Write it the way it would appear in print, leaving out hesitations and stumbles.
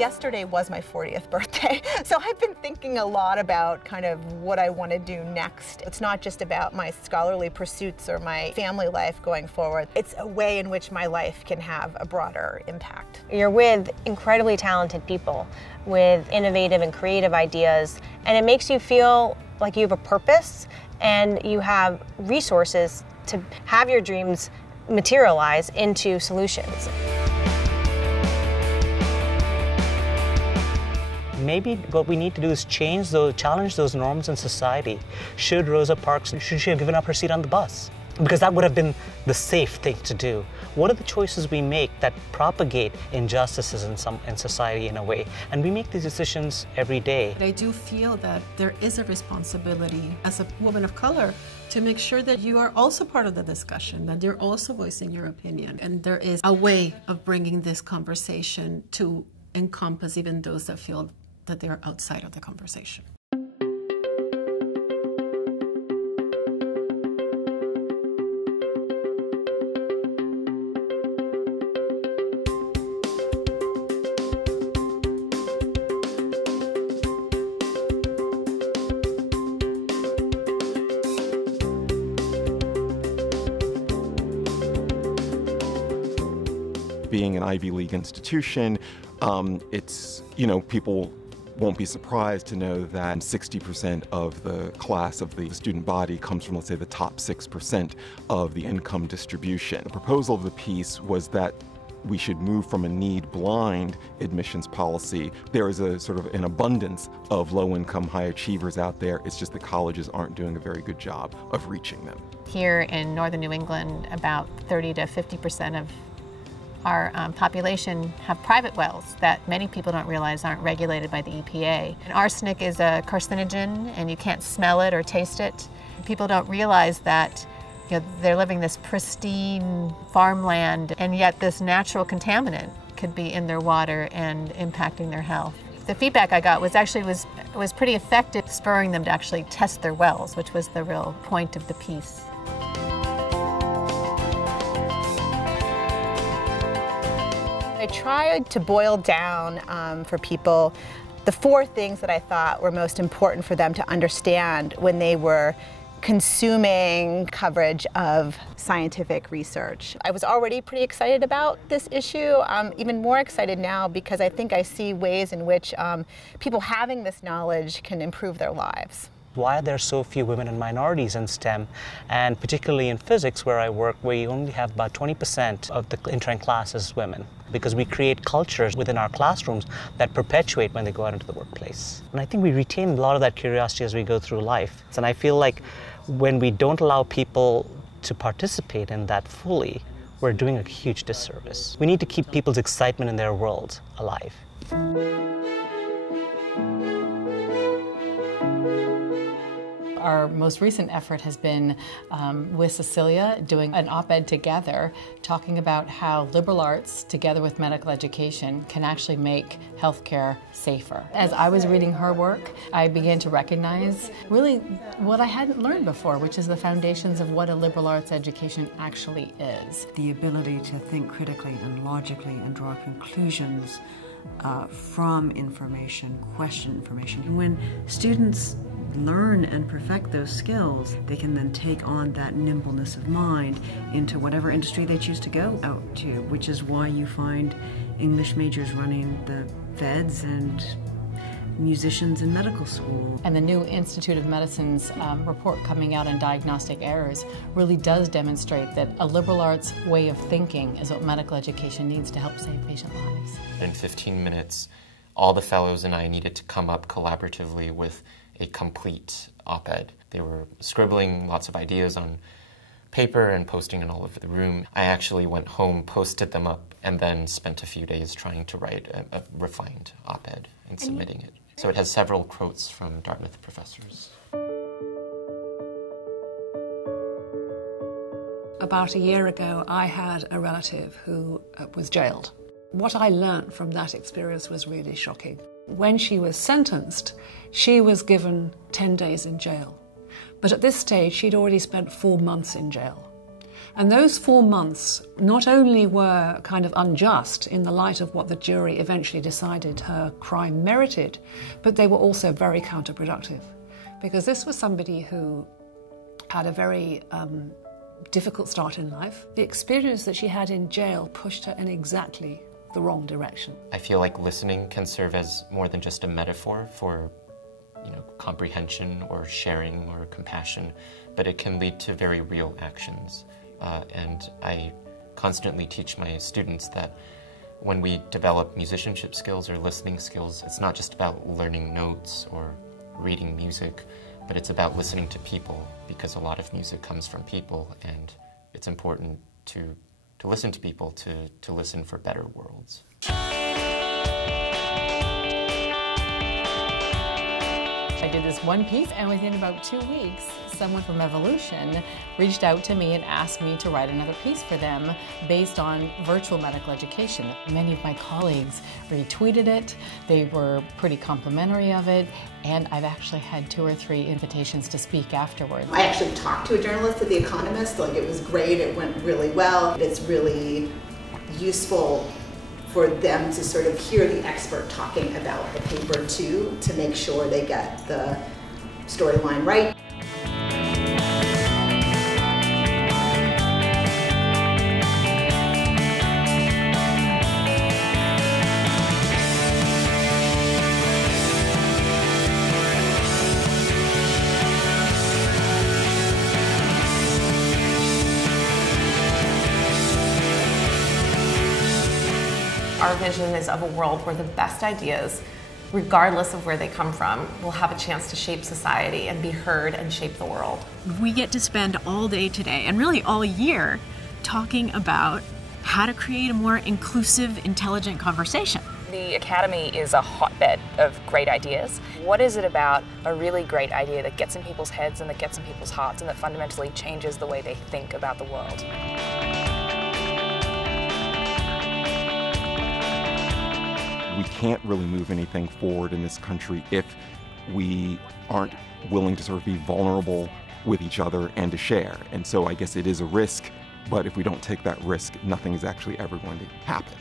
Yesterday was my 40th birthday, so I've been thinking a lot about kind of what I want to do next. It's not just about my scholarly pursuits or my family life going forward. It's a way in which my life can have a broader impact. You're with incredibly talented people with innovative and creative ideas, and it makes you feel like you have a purpose and you have resources to have your dreams materialize into solutions. Maybe what we need to do is challenge those norms in society. Should Rosa Parks, should she have given up her seat on the bus? Because that would have been the safe thing to do. What are the choices we make that propagate injustices in society in a way? And we make these decisions every day. I do feel that there is a responsibility as a woman of color to make sure that you are also part of the discussion, that you're also voicing your opinion. And there is a way of bringing this conversation to encompass even those that feel that they are outside of the conversation. Being an Ivy League institution, it's, people won't be surprised to know that 60% of the class of the student body comes from, let's say, the top 6% of the income distribution. The proposal of the piece was that we should move from a need-blind admissions policy. There is a sort of an abundance of low-income high achievers out there. It's just that colleges aren't doing a very good job of reaching them. Here in northern New England, about 30 to 50% of our population have private wells that many people don't realize aren't regulated by the EPA. And arsenic is a carcinogen, and you can't smell it or taste it. People don't realize that they're living this pristine farmland, and yet this natural contaminant could be in their water and impacting their health. The feedback I got was was pretty effective, spurring them to actually test their wells, which was the real point of the piece. I tried to boil down for people the 4 things that I thought were most important for them to understand when they were consuming coverage of scientific research. I was already pretty excited about this issue. I'm even more excited now because I think I see ways in which people having this knowledge can improve their lives. Why are there so few women and minorities in STEM, and particularly in physics where I work, where you only have about 20% of the entering class as women? Because we create cultures within our classrooms that perpetuate when they go out into the workplace. And I think we retain a lot of that curiosity as we go through life. And I feel like when we don't allow people to participate in that fully, we're doing a huge disservice. We need to keep people's excitement in their world alive. Our most recent effort has been with Cecilia doing an op-ed together talking about how liberal arts together with medical education can actually make healthcare safer. As I was reading her work, I began to recognize really what I hadn't learned before, which is the foundations of what a liberal arts education actually is. The ability to think critically and logically and draw conclusions from information, question information. And when students learn and perfect those skills, they can then take on that nimbleness of mind into whatever industry they choose to go out to, which is why you find English majors running the feds and musicians in medical school. And the new Institute of Medicine's report coming out on diagnostic errors really does demonstrate that a liberal arts way of thinking is what medical education needs to help save patient lives. In 15 minutes, all the fellows and I needed to come up collaboratively with a complete op-ed. They were scribbling lots of ideas on paper and posting it all over the room. I actually went home, posted them up, and then spent a few days trying to write a refined op-ed and submitting it. So it has several quotes from Dartmouth professors. About a year ago, I had a relative who was jailed. What I learned from that experience was really shocking. When she was sentenced, she was given 10 days in jail. But at this stage, she'd already spent 4 months in jail. And those 4 months not only were kind of unjust in the light of what the jury eventually decided her crime merited, but they were also very counterproductive. Because this was somebody who had a very difficult start in life. The experience that she had in jail pushed her in exactly the wrong direction. I feel like listening can serve as more than just a metaphor for, comprehension or sharing or compassion, but it can lead to very real actions. And I constantly teach my students that when we develop musicianship skills or listening skills, it's not just about learning notes or reading music, but it's about listening to people, because a lot of music comes from people, and it's important to listen to people, to listen for better worlds. I did this one piece, and within about 2 weeks, someone from Evolution reached out to me and asked me to write another piece for them based on virtual medical education. Many of my colleagues retweeted it. They were pretty complimentary of it, and I've actually had 2 or 3 invitations to speak afterwards. I actually talked to a journalist at The Economist. It was great, it went really well. It's really useful for them to sort of hear the expert talking about the paper too, to make sure they get the storyline right. Our vision is of a world where the best ideas, regardless of where they come from, will have a chance to shape society and be heard and shape the world. We get to spend all day today, and really all year, talking about how to create a more inclusive, intelligent conversation. The Academy is a hotbed of great ideas. What is it about a really great idea that gets in people's heads and that gets in people's hearts and that fundamentally changes the way they think about the world? We can't really move anything forward in this country if we aren't willing to sort of be vulnerable with each other and to share. And so I guess it is a risk, but if we don't take that risk, nothing is actually ever going to happen.